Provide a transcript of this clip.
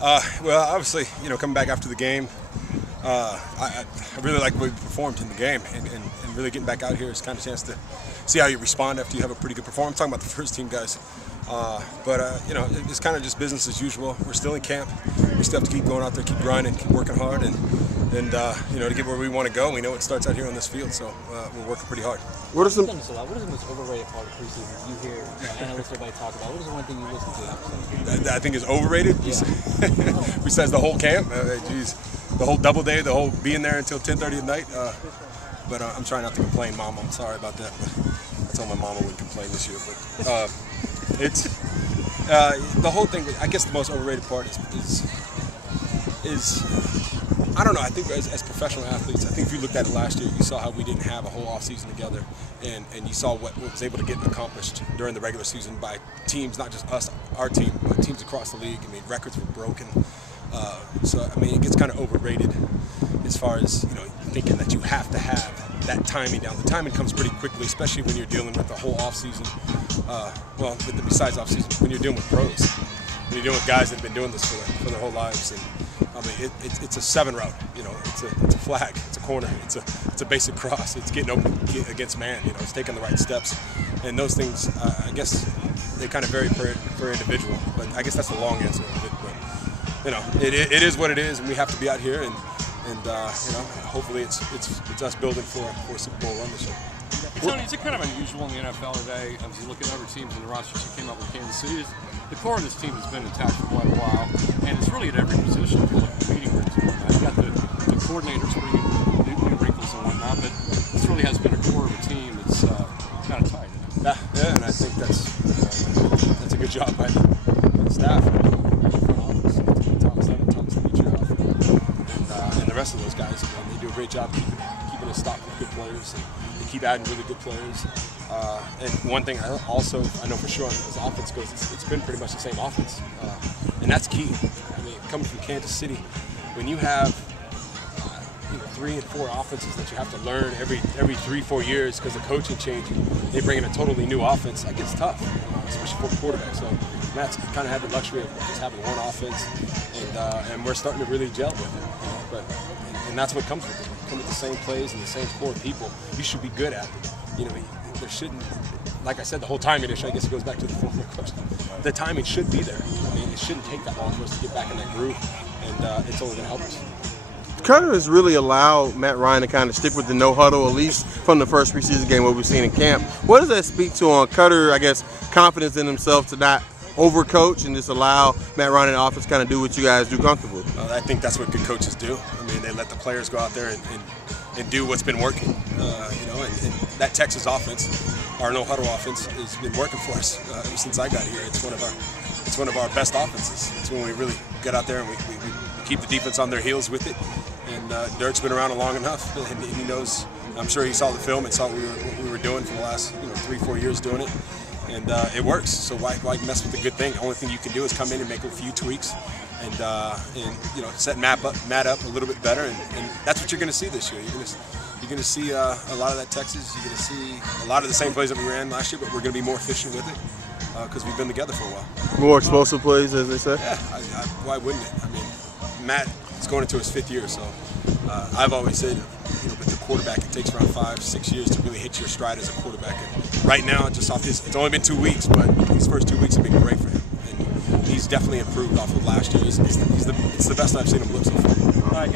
Well, obviously, coming back after the game, I really like the way we performed in the game, and really getting back out here is kind of a chance to see how you respond after you have a pretty good performance. I'm talking about the first team guys, but it's kind of just business as usual. We're still in camp. We still have to keep going out there, keep grinding, keep working hard, and to get where we want to go. We know it starts out here on this field, so we're working pretty hard. What is the most overrated part of preseason? You hear analysts, everybody talk about. What is the one thing you listen to? That I think is overrated. Yeah. Besides the whole camp, the whole double day, the whole being there until 10:30 at night. But I'm trying not to complain, Mama. I'm sorry about that. But I told my mama wouldn't complain this year. But it's the whole thing. I guess the most overrated part is I don't know. I think as professional athletes, I think if you looked at it last year, you saw how we didn't have a whole offseason together, and you saw what was able to get accomplished during the regular season by teams, not just us, our team, but teams across the league. I mean, records were broken. So I mean, it gets kind of overrated as far as thinking that you have to have that timing down. The timing comes pretty quickly, especially when you're dealing with the whole offseason. Besides offseason, when you're dealing with pros, when you're dealing with guys that have been doing this for their whole lives. And I mean, it's a 7 route. It's a flag, it's a corner, it's a basic cross. It's getting open against man. It's taking the right steps, and those things. I guess they kind of vary per individual. But I guess that's the long answer of it. But it is what it is, and we have to be out here, and hopefully it's us building for a Super Bowl run this year. Tony, it's kind of unusual in the NFL today. As you look at other teams in the rosters who came up with Kansas City, the core of this team has been intact for quite a while, and it's really at every position. If you look at the meeting rooms and whatnot, you got the coordinators bringing new wrinkles and whatnot, but this really has been a core of a team that's kind of tight. Yeah, and I think that's a good job by the staff. And the rest of those guys, they do a great job keeping us stocked with good players, and they keep adding really good players. And one thing I know for sure as offense goes, it's been pretty much the same offense, and that's key. I mean, coming from Kansas City, when you have 3 and 4 offenses that you have to learn every 3-4 years because of coaching changing, they bring in a totally new offense. That gets tough, especially for a quarterback. So Matt's kind of had the luxury of just having one offense, and we're starting to really gel with it. And that's what comes with it. You come with the same plays and the same core people. You should be good at it. There shouldn't, like I said, the whole timing issue. I guess it goes back to the former question. The timing should be there. I mean, it shouldn't take that long for us to get back in that groove, and it's only going to help us. Cutter has really allowed Matt Ryan to kind of stick with the no huddle, at least from the first preseason game what we've seen in camp. What does that speak to on Cutter, I guess, confidence in himself to not overcoach and just allow Matt Ryan and the offense kind of do what you guys do comfortably? I think that's what good coaches do. I mean, they let the players go out there and do what's been working. And that Texas offense, our no huddle offense, has been working for us ever since I got here. It's one of our best offenses. It's when we really get out there and we keep the defense on their heels with it. And Dirk's been around long enough, and he knows. I'm sure he saw the film and saw what we were doing for the last 3-4 years doing it, and it works. So why mess with the good thing? The only thing you can do is come in and make a few tweaks, and set Matt up a little bit better, and that's what you're going to see this year. You're going to see a lot of that Texas. You're going to see a lot of the same plays that we ran last year, but we're going to be more efficient with it because we've been together for a while. More explosive plays, as they say. Yeah, why wouldn't it? I mean, Matt is going into his 5th year, so I've always said, with the quarterback, it takes around 5-6 years to really hit your stride as a quarterback. And right now, just off this, it's only been 2 weeks, but these first 2 weeks have been great for him, and he's definitely improved off of last year. It's the best I've seen him look so far.